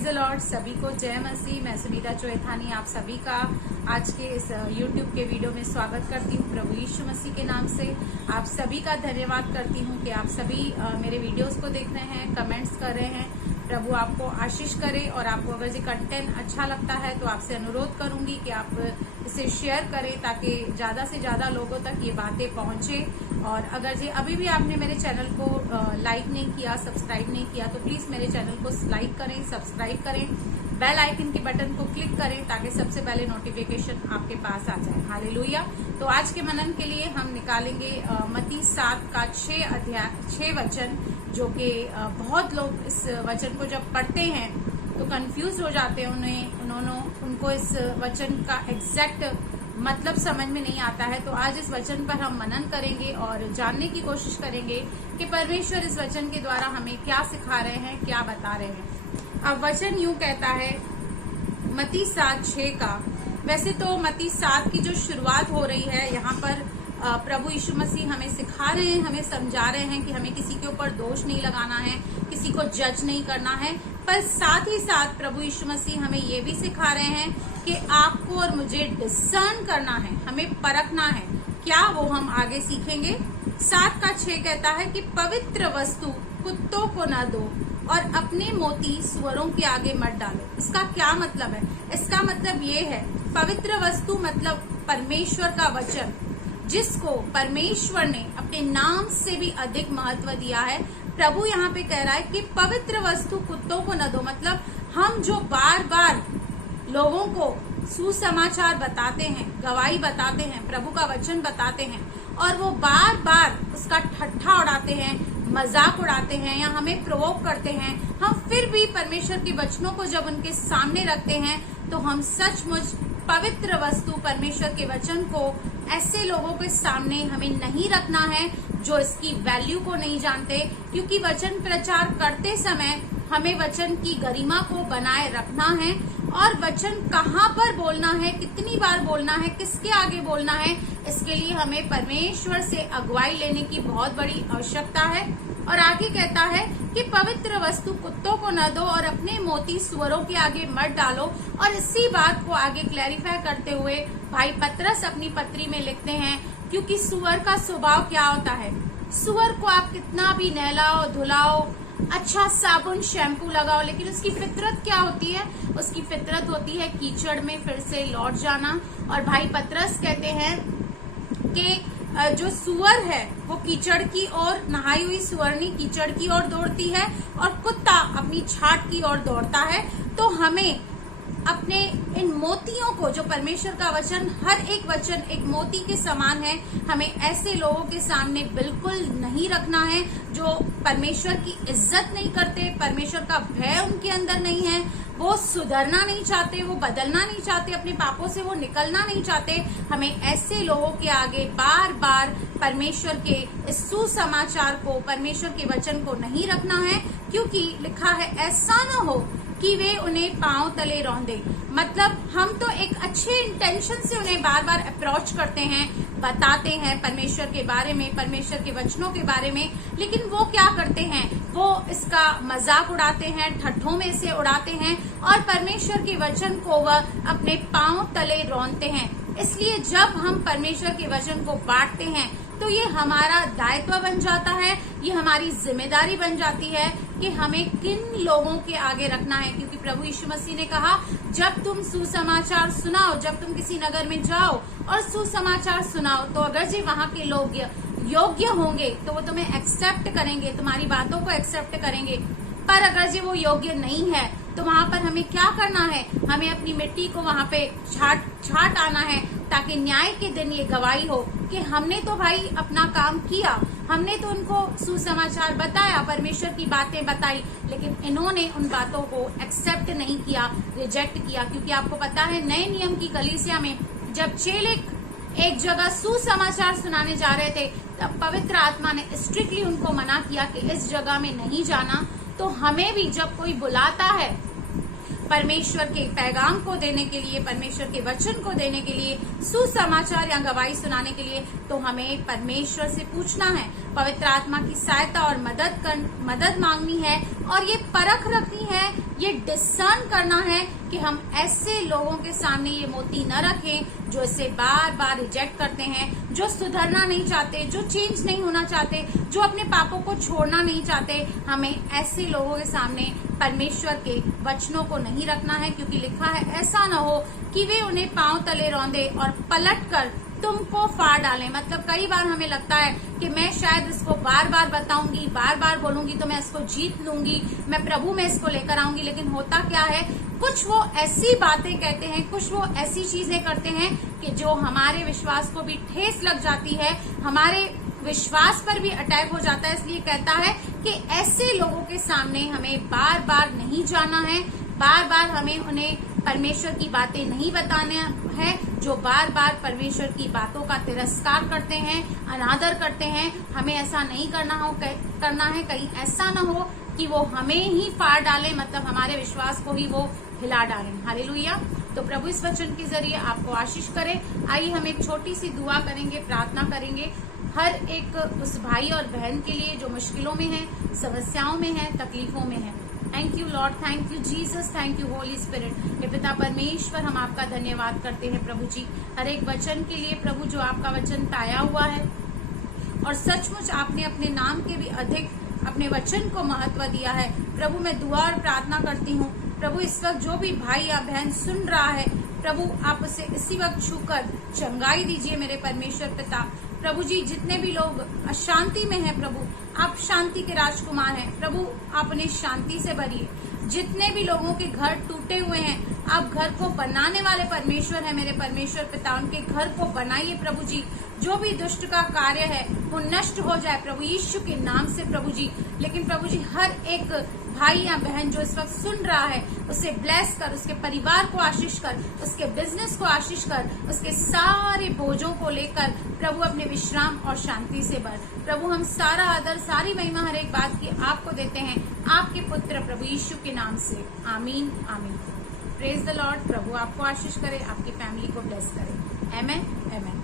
Praise the Lord. सभी को जय मसीह। मैं सुनीता चोएथानी आप सभी का आज के इस YouTube के वीडियो में स्वागत करती हूँ प्रभु यीशु मसीह के नाम से। आप सभी का धन्यवाद करती हूँ कि आप सभी मेरे वीडियोस को देख रहे हैं, कमेंट्स कर रहे हैं। प्रभु आपको आशीष करे। और आपको अगर ये कंटेंट अच्छा लगता है तो आपसे अनुरोध करूंगी कि आप इसे शेयर करें ताकि ज्यादा से ज्यादा लोगों तक ये बातें पहुंचे। और अगर ये अभी भी आपने मेरे चैनल को लाइक नहीं किया, सब्सक्राइब नहीं किया, तो प्लीज मेरे चैनल को लाइक करें, सब्सक्राइब करें, बेल आइकन के बटन को क्लिक करें ताकि सबसे पहले नोटिफिकेशन आपके पास आ जाए। हालेलुया। तो आज के मनन के लिए हम निकालेंगे मत्ती 7 का 6 वचन, जो कि बहुत लोग इस वचन को जब पढ़ते हैं तो कंफ्यूज हो जाते हैं। उनको इस वचन का एग्जैक्ट मतलब समझ में नहीं आता है। तो आज इस वचन पर हम मनन करेंगे और जानने की कोशिश करेंगे कि परमेश्वर इस वचन के द्वारा हमें क्या सिखा रहे हैं, क्या बता रहे हैं। अब वचन यूं कहता है मत्ती 7:6 का। वैसे तो मत्ती 7 की जो शुरुआत हो रही है, यहाँ पर प्रभु यीशु मसीह हमें सिखा रहे हैं, हमें समझा रहे हैं कि हमें किसी के ऊपर दोष नहीं लगाना है, किसी को जज नहीं करना है। पर साथ ही साथ प्रभु यीशु मसीह हमें ये भी सिखा रहे हैं कि आपको और मुझे डिसर्न करना है, हमें परखना है। क्या वो हम आगे सीखेंगे। 7 का 6 कहता है कि पवित्र वस्तु कुत्तों को न दो और अपने मोती सुअरों के आगे मत डालो। इसका क्या मतलब है? इसका मतलब ये है, पवित्र वस्तु मतलब परमेश्वर का वचन, जिसको परमेश्वर ने अपने नाम से भी अधिक महत्व दिया है। प्रभु यहाँ पे कह रहा है कि पवित्र वस्तु कुत्तों को न दो। मतलब हम जो बार बार लोगों को सुसमाचार बताते हैं, गवाही बताते हैं, प्रभु का वचन बताते हैं, और वो बार बार उसका ठट्ठा उड़ाते हैं, मजाक उड़ाते हैं या हमें प्रोवोक करते हैं, हम फिर भी परमेश्वर के वचनों को जब उनके सामने रखते हैं तो हम सचमुच पवित्र वस्तु परमेश्वर के वचन को ऐसे लोगों के सामने हमें नहीं रखना है जो इसकी वैल्यू को नहीं जानते। क्योंकि वचन प्रचार करते समय हमें वचन की गरिमा को बनाए रखना है, और वचन कहाँ पर बोलना है, कितनी बार बोलना है, किसके आगे बोलना है, इसके लिए हमें परमेश्वर से अगुवाई लेने की बहुत बड़ी आवश्यकता है। और आगे कहता है कि पवित्र वस्तु कुत्तों को न दो और अपने मोती सुअरों के आगे मत डालो। और इसी बात को आगे क्लैरिफाई करते हुए भाई पतरस अपनी पत्री में लिखते हैं, क्योंकि सुअर का स्वभाव क्या होता है। सुअर को आप कितना भी नहलाओ, धुलाओ, अच्छा साबुन शैम्पू लगाओ, लेकिन उसकी फितरत क्या होती है? उसकी फितरत होती है कीचड़ में फिर से लौट जाना। और भाई पतरस कहते हैं कि जो सुअर है वो कीचड़ की ओर, नहाई हुई सुअरनी कीचड़ की ओर दौड़ती है और कुत्ता अपनी छाट की ओर दौड़ता है। तो हमें अपने इन मोतियों को, जो परमेश्वर का वचन, हर एक वचन एक मोती के समान है, हमें ऐसे लोगों के सामने बिल्कुल नहीं रखना है जो परमेश्वर की इज्जत नहीं करते, परमेश्वर का भय उनके अंदर नहीं है, वो सुधरना नहीं चाहते, वो बदलना नहीं चाहते, अपने पापों से वो निकलना नहीं चाहते। हमें ऐसे लोगों के आगे बार बार परमेश्वर के इस सुसमाचार को, परमेश्वर के वचन को नहीं रखना है, क्योंकि लिखा है ऐसा न हो कि वे उन्हें पांव तले रौंदे। मतलब हम तो एक अच्छे इंटेंशन से उन्हें बार बार अप्रोच करते हैं, बताते हैं परमेश्वर के बारे में, परमेश्वर के वचनों के बारे में, लेकिन वो क्या करते हैं? वो इसका मजाक उड़ाते हैं, ठट्ठों में से उड़ाते हैं और परमेश्वर के वचन को वह अपने पांव तले रौंदते हैं। इसलिए जब हम परमेश्वर के वचन को बांटते हैं तो ये हमारा दायित्व बन जाता है, ये हमारी जिम्मेदारी बन जाती है कि हमें किन लोगों के आगे रखना है। क्योंकि प्रभु यीशु मसीह ने कहा, जब तुम सुसमाचार सुनाओ, जब तुम किसी नगर में जाओ और सुसमाचार सुनाओ, तो अगर जी वहाँ के लोग योग्य होंगे तो वो तुम्हें एक्सेप्ट करेंगे, तुम्हारी बातों को एक्सेप्ट करेंगे। पर अगर जी वो योग्य नहीं है तो वहाँ पर हमें क्या करना है? हमें अपनी मिट्टी को वहाँ पे छाट आना है, ताकि न्याय के दिन ये गवाही हो कि हमने तो भाई अपना काम किया, हमने तो उनको सुसमाचार बताया, परमेश्वर की बातें बताई, लेकिन इन्होंने उन बातों को एक्सेप्ट नहीं किया, रिजेक्ट किया। क्योंकि आपको पता है, नए नियम की कलीसिया में जब चेले एक जगह सुसमाचार सुनाने जा रहे थे, तब पवित्र आत्मा ने स्ट्रिक्टली उनको मना किया कि इस जगह में नहीं जाना। तो हमें भी जब कोई बुलाता है परमेश्वर के पैगाम को देने के लिए, परमेश्वर के वचन को देने के लिए, सुसमाचार या गवाही सुनाने के लिए, तो हमें परमेश्वर से पूछना है, पवित्र आत्मा की सहायता और मदद मांगनी है, और ये परख रखनी है, ये डिसर्न करना है कि हम ऐसे लोगों के सामने ये मोती न रखें जो इसे बार बार रिजेक्ट करते हैं, जो सुधरना नहीं चाहते, जो चेंज नहीं होना चाहते, जो अपने पापों को छोड़ना नहीं चाहते। हमें ऐसे लोगों के सामने परमेश्वर के वचनों को नहीं रखना है, क्योंकि लिखा है ऐसा न हो कि वे उन्हें पांव तले रौंदे और पलटकर तुमको फाड़ डालें। मतलब कई बार हमें लगता है कि मैं शायद इसको बार बार बताऊंगी, बार बार बोलूंगी तो मैं इसको जीत लूंगी, मैं प्रभु में इसको लेकर आऊंगी, लेकिन होता क्या है, कुछ वो ऐसी बातें कहते हैं, कुछ वो ऐसी चीजें करते हैं कि जो हमारे विश्वास को भी ठेस लग जाती है, हमारे विश्वास पर भी अटैक हो जाता है। इसलिए कहता है कि ऐसे लोगों के सामने हमें बार बार नहीं जाना है, बार बार हमें उन्हें परमेश्वर की बातें नहीं बताना है, जो बार बार परमेश्वर की बातों का तिरस्कार करते हैं, अनादर करते हैं। हमें ऐसा नहीं करना है, कहीं ऐसा ना हो कि वो हमें ही फाड़ डालें, मतलब हमारे विश्वास को ही वो हिला डालें। हालेलुया। तो प्रभु इस वचन के जरिए आपको आशीष करे। आइए हम एक छोटी सी दुआ करेंगे, प्रार्थना करेंगे हर एक उस भाई और बहन के लिए जो मुश्किलों में है, समस्याओं में है, तकलीफों में है। Thank you Lord, thank you Jesus, thank you holy spirit. हे पिता परमेश्वर, हम आपका धन्यवाद करते हैं प्रभु जी, हर एक वचन के लिए प्रभु, जो आपका वचन पाया हुआ है, और सचमुच आपने अपने नाम के भी अधिक अपने वचन को महत्व दिया है। प्रभु मैं दुआ और प्रार्थना करती हूँ प्रभु, इस वक्त जो भी भाई या बहन सुन रहा है प्रभु, आप उसे इसी वक्त छूकर चंगाई दीजिए मेरे परमेश्वर पिता। प्रभु जी, जितने भी लोग अशांति में हैं प्रभु, आप शांति के राजकुमार हैं प्रभु, आप उन्हें शांति से भरिए। जितने भी लोगों के घर टूटे हुए हैं, आप घर को बनाने वाले परमेश्वर हैं मेरे परमेश्वर पिता, उनके घर को बनाइए प्रभु जी। जो भी दुष्ट का कार्य है वो नष्ट हो जाए प्रभु यीशु के नाम से प्रभु जी। लेकिन प्रभु जी, हर एक भाई या बहन जो इस वक्त सुन रहा है, उसे ब्लेस कर, उसके परिवार को आशीष कर, उसके बिजनेस को आशीष कर, उसके सारे बोझों को लेकर प्रभु अपने विश्राम और शांति से भर। प्रभु हम सारा आदर, सारी महिमा, हर एक बात की आपको देते हैं, आपके पुत्र प्रभु यीशु के नाम से। आमीन आमीन। Praise the Lord. प्रभु आपको आशीष करे, आपकी फैमिली को ब्लेस करे। आमेन आमेन।